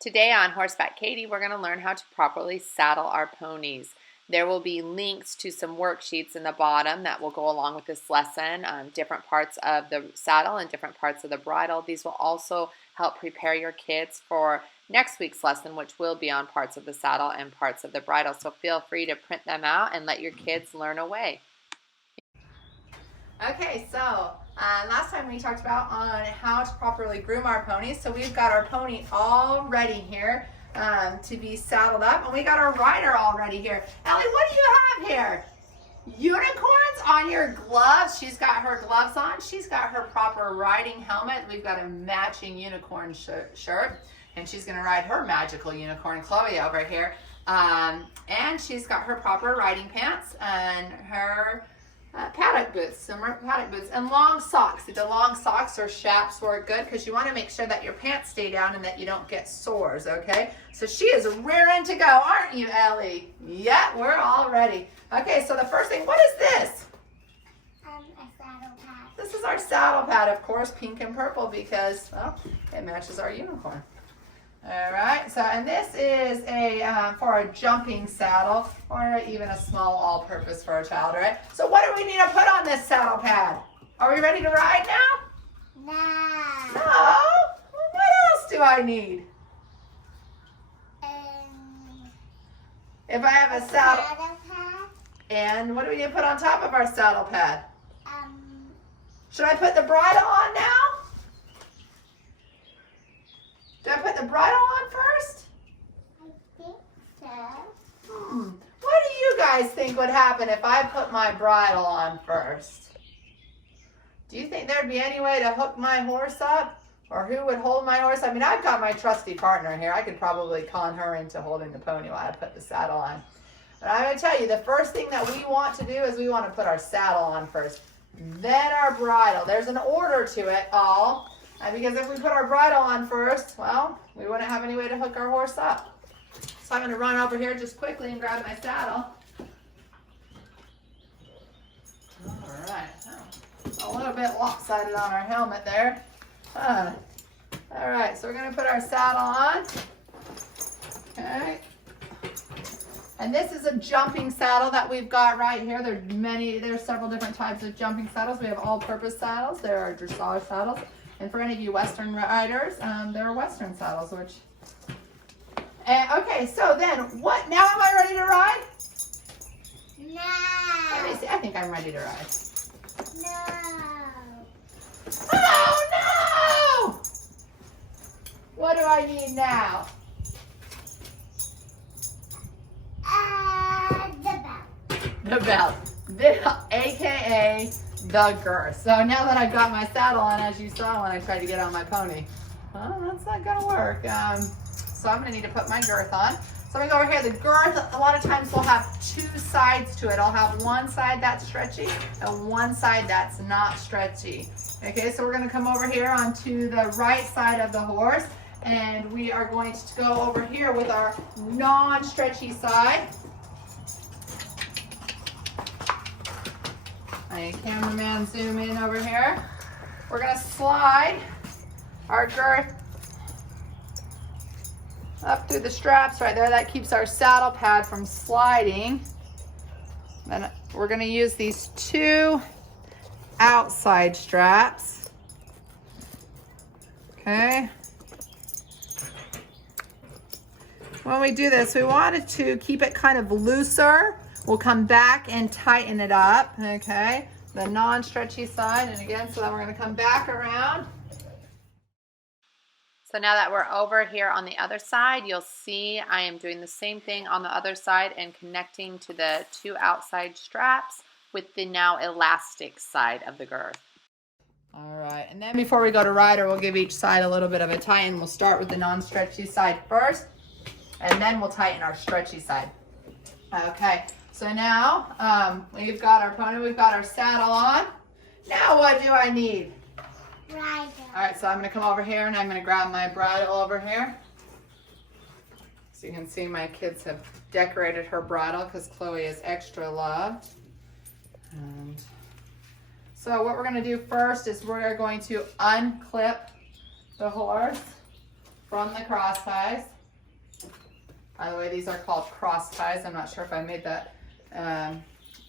Today on Horseback Katie, we're going to learn how to properly saddle our ponies. There will be links to some worksheets in the bottom that will go along with this lesson, different parts of the saddle and different parts of the bridle. These will also help prepare your kids for next week's lesson, which will be on parts of the saddle and parts of the bridle. So feel free to print them out and let your kids learn away. Okay, so last time we talked about on how to properly groom our ponies. So we've got our pony all ready here to be saddled up, and we got our rider all ready here. Ellie, what do you have here? Unicorns on your gloves. She's got her gloves on. She's got her proper riding helmet. We've got a matching unicorn shirt, and she's going to ride her magical unicorn, Chloe, over here. And she's got her proper riding pants and her paddock boots, some paddock boots, and long socks. The long socks or chaps work good because you want to make sure that your pants stay down and that you don't get sores, okay? So she is rearing to go, aren't you, Ellie? Yeah, we're all ready. Okay, so the first thing, what is this? A saddle pad. This is our saddle pad, of course, pink and purple because, well, it matches our unicorn. All right, so, and this is for a jumping saddle or even a small all-purpose for a child, right? So what do we need to put on this saddle pad? Are we ready to ride now? No. No? Well, what else do I need? If I have a saddle pad. And what do we need to put on top of our saddle pad? Should I put the bridle on now? Do I put the bridle on first? I think so. What do you guys think would happen if I put my bridle on first? Do you think there'd be any way to hook my horse up? Or who would hold my horse? I mean, I've got my trusty partner here. I could probably con her into holding the pony while I put the saddle on. But I'm going to tell you, the first thing that we want to do is we want to put our saddle on first. Then our bridle. There's an order to it all. And because if we put our bridle on first, well, we wouldn't have any way to hook our horse up. So I'm going to run over here just quickly and grab my saddle. All right. Oh, a little bit lopsided on our helmet there. All right, so we're going to put our saddle on. Okay. And this is a jumping saddle that we've got right here. There's several different types of jumping saddles. We have all-purpose saddles. There are dressage saddles. And for any of you Western riders, there are Western saddles, which... okay, so then, what? Now am I ready to ride? No. Let me see. I think I'm ready to ride. No. Oh, no! What do I need now? The belt. The belt, aka the girth. So now that I've got my saddle on, as you saw when I tried to get on my pony, well, that's not gonna work. So I'm gonna need to put my girth on. So I'm gonna go over here. The girth, a lot of times will have two sides to it. I'll have one side that's stretchy and one side that's not stretchy. Okay, so we're gonna come over here onto the right side of the horse, and we are going to go over here with our non-stretchy side. My cameraman, zoom in over here. We're gonna slide our girth up through the straps right there. That keeps our saddle pad from sliding. Then we're gonna use these two outside straps. Okay. When we do this, we wanted to keep it kind of looser. We'll come back and tighten it up, okay? The non-stretchy side, and again, so then we're gonna come back around. So now that we're over here on the other side, you'll see I am doing the same thing on the other side and connecting to the two outside straps with the now elastic side of the girth. All right, and then before we go to rider, we'll give each side a little bit of a tighten. We'll start with the non-stretchy side first, and then we'll tighten our stretchy side. Okay. So now, we've got our pony, we've got our saddle on. Now what do I need? Rider. All right, so I'm gonna come over here and I'm gonna grab my bridle over here. So you can see my kids have decorated her bridle because Chloe is extra loved. And so what we're gonna do first is we're going to unclip the horse. from the cross ties. By the way, these are called cross ties. I'm not sure if I made that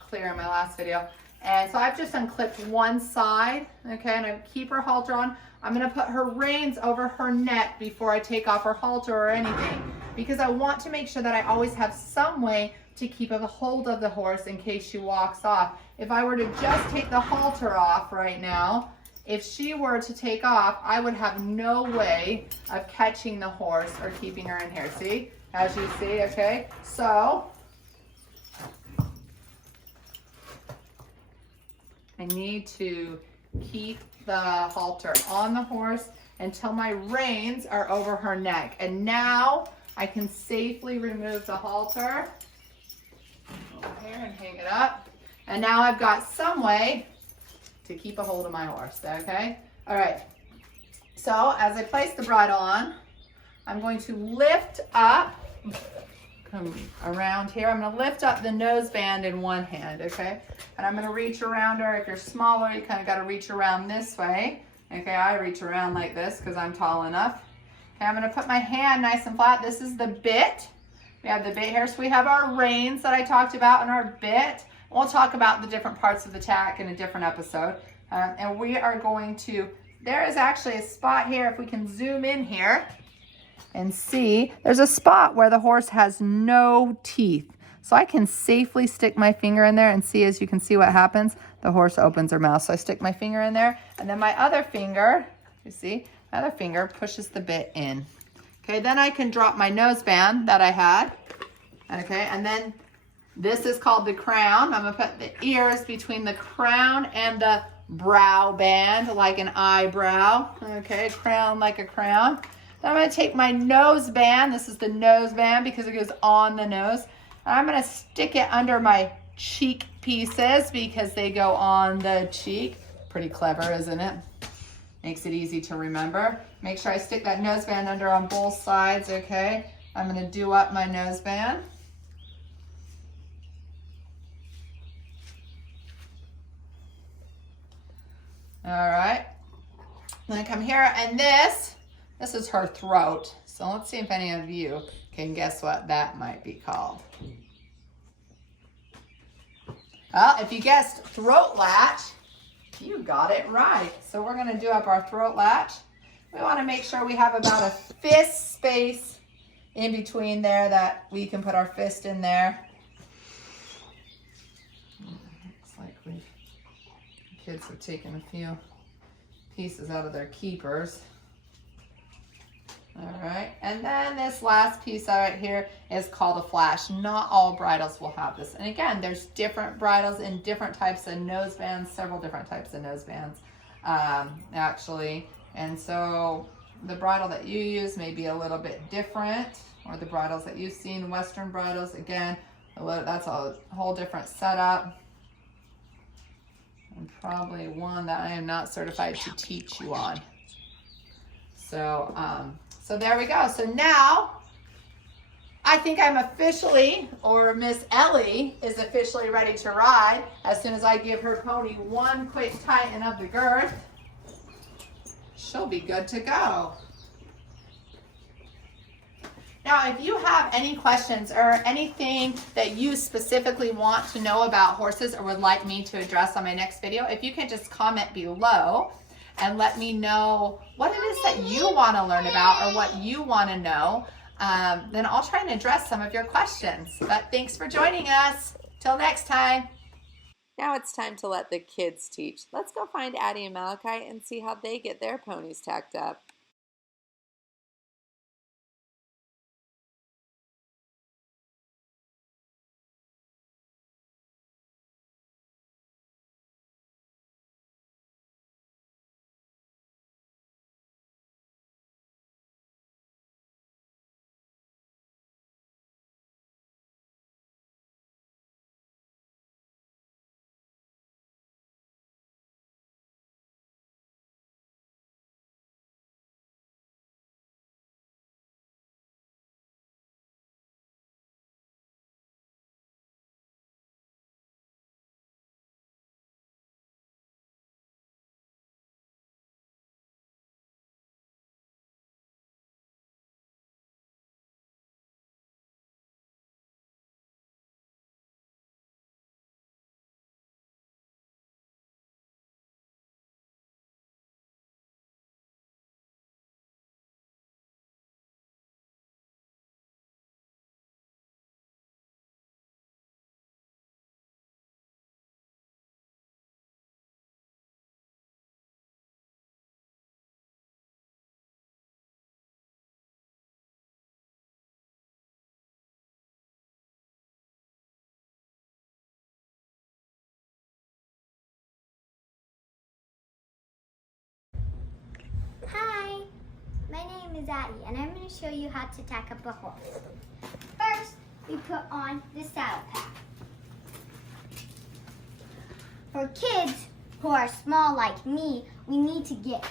clear in my last video. And so I've just unclipped one side, okay, and I keep her halter on. I'm gonna put her reins over her neck before I take off her halter or anything, because I want to make sure that I always have some way to keep a hold of the horse in case she walks off. If I were to just take the halter off right now, if she were to take off, I would have no way of catching the horse or keeping her in here. See, as you see, okay? So I need to keep the halter on the horse until my reins are over her neck. And now I can safely remove the halter over here and hang it up. And now I've got some way to keep a hold of my horse, okay? All right, so as I place the bridle on, I'm going to lift up, come around here, I'm gonna lift up the noseband in one hand, okay? And I'm gonna reach around her. If you're smaller, you kind of gotta reach around this way. Okay, I reach around like this because I'm tall enough. Okay, I'm gonna put my hand nice and flat. This is the bit. We have the bit here, so we have our reins that I talked about and our bit. We'll talk about the different parts of the tack in a different episode. And we are going to, there is actually a spot here, if we can zoom in here and see, there's a spot where the horse has no teeth. So I can safely stick my finger in there and see, as you can see what happens, the horse opens her mouth. So I stick my finger in there, and then my other finger, you see, my other finger pushes the bit in. Okay, then I can drop my noseband that I had. Okay, and then this is called the crown. I'm gonna put the ears between the crown and the brow band, like an eyebrow. Okay, crown like a crown. Then I'm gonna take my nose band. This is the nose band because it goes on the nose. And I'm gonna stick it under my cheek pieces because they go on the cheek. Pretty clever, isn't it? Makes it easy to remember. Make sure I stick that nose band under on both sides, okay? I'm gonna do up my nose band. All right, then I come here, and this is her throat. So let's see if any of you can guess what that might be called. Well, if you guessed throat latch, you got it right. So we're gonna do up our throat latch. We wanna make sure we have about a fist space in between there that we can put our fist in there. Looks like kids have taken a few pieces out of their keepers. All right, and then this last piece right here is called a flash. Not all bridles will have this. And again, there's different bridles and different types of nosebands, several different types of nosebands, actually. And so the bridle that you use may be a little bit different, or the bridles that you've seen, Western bridles, again, that's a whole different setup. And probably one that I am not certified to teach you on. So, so there we go. So now I think I'm officially, or Miss Ellie is officially ready to ride. As soon as I give her pony one quick tighten of the girth, she'll be good to go. Now, if you have any questions or anything that you specifically want to know about horses or would like me to address on my next video, if you can just comment below and let me know what it is that you want to learn about or what you want to know, then I'll try and address some of your questions. But thanks for joining us. Till next time. Now it's time to let the kids teach. Let's go find Ady and Malachi and see how they get their ponies tacked up. is Ady, and I'm going to show you how to tack up a horse. First, we put on the saddle pad. For kids who are small like me, we need to get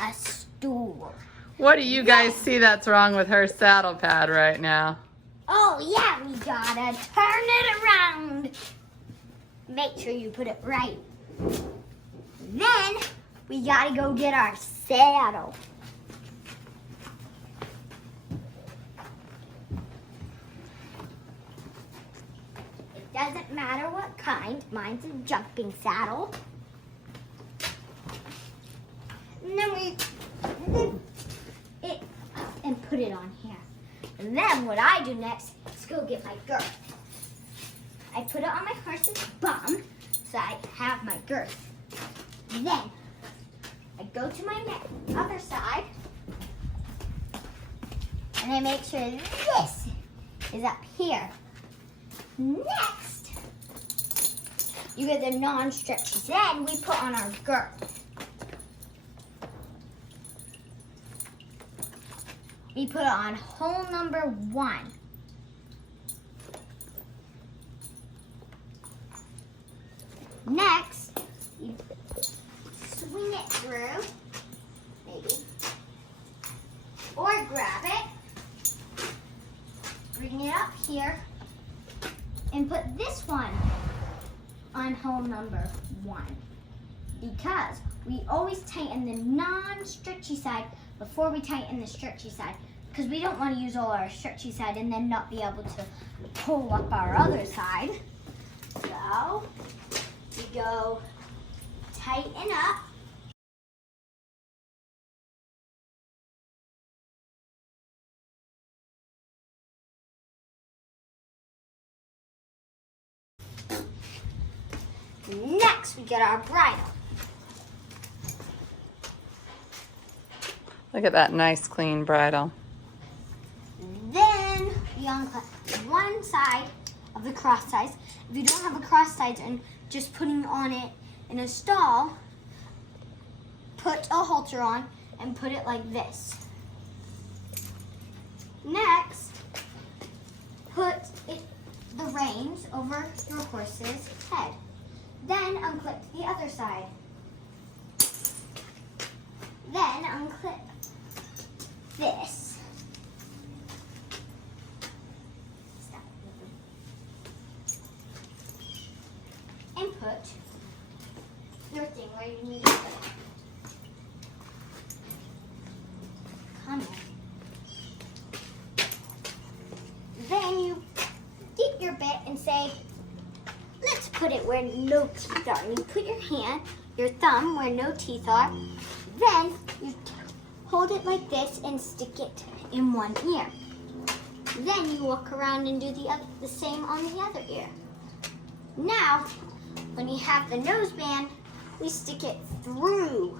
a stool. What do you guys see that's wrong with her saddle pad right now? Oh yeah, we gotta turn it around. Make sure you put it right. Then we gotta go get our saddle. It doesn't matter what kind. Mine's a jumping saddle. And then we lift it up and put it on here. And then what I do next is go get my girth. I put it on my horse's bum so I have my girth. Then I go to my other side and I make sure this is up here. Next, you get the non-stretchy. Then we put on our girth. We put it on hole number 1. Next, you swing it through, maybe, or grab it, bring it up here, and put this one on hole number 1. Because we always tighten the non-stretchy side before we tighten the stretchy side, because we don't want to use all our stretchy side and then not be able to pull up our other side. So we go tighten up. Next, we get our bridle. Look at that nice clean bridle. Then we unclip one side of the cross ties. If you don't have a cross ties and just putting on it in a stall, put a halter on and put it like this. Next, put the reins over your horse's head. Then unclip the other side. Then unclip this. Stop. And put your thing where you need to put it. Come on. Then you dip your bit and say, let's put it where no teeth are. And you put your thumb where no teeth are. Then you hold it like this and stick it in one ear. Then you walk around and do the same on the other ear. Now, when you have the noseband, we stick it through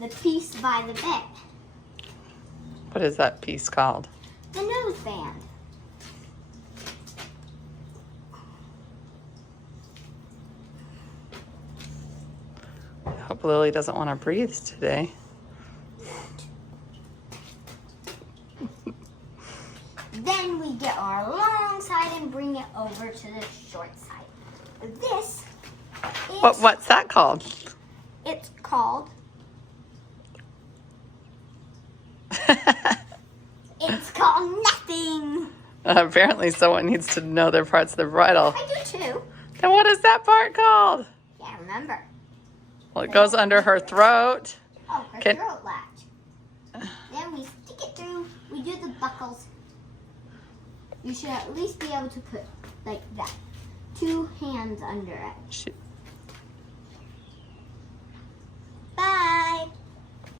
the piece by the bit. What is that piece called? The noseband. I hope Lily doesn't want to breathe today. Then we get our long side and bring it over to the short side. This is... What's that called? It's called... It's called nothing. Apparently someone needs to know their parts of the bridle. I do too. Then what is that part called? Can't remember. Well, it goes under her throat. Oh, her throat latch. Then we stick it through. We do the buckles. You should at least be able to put like that. 2 hands under it.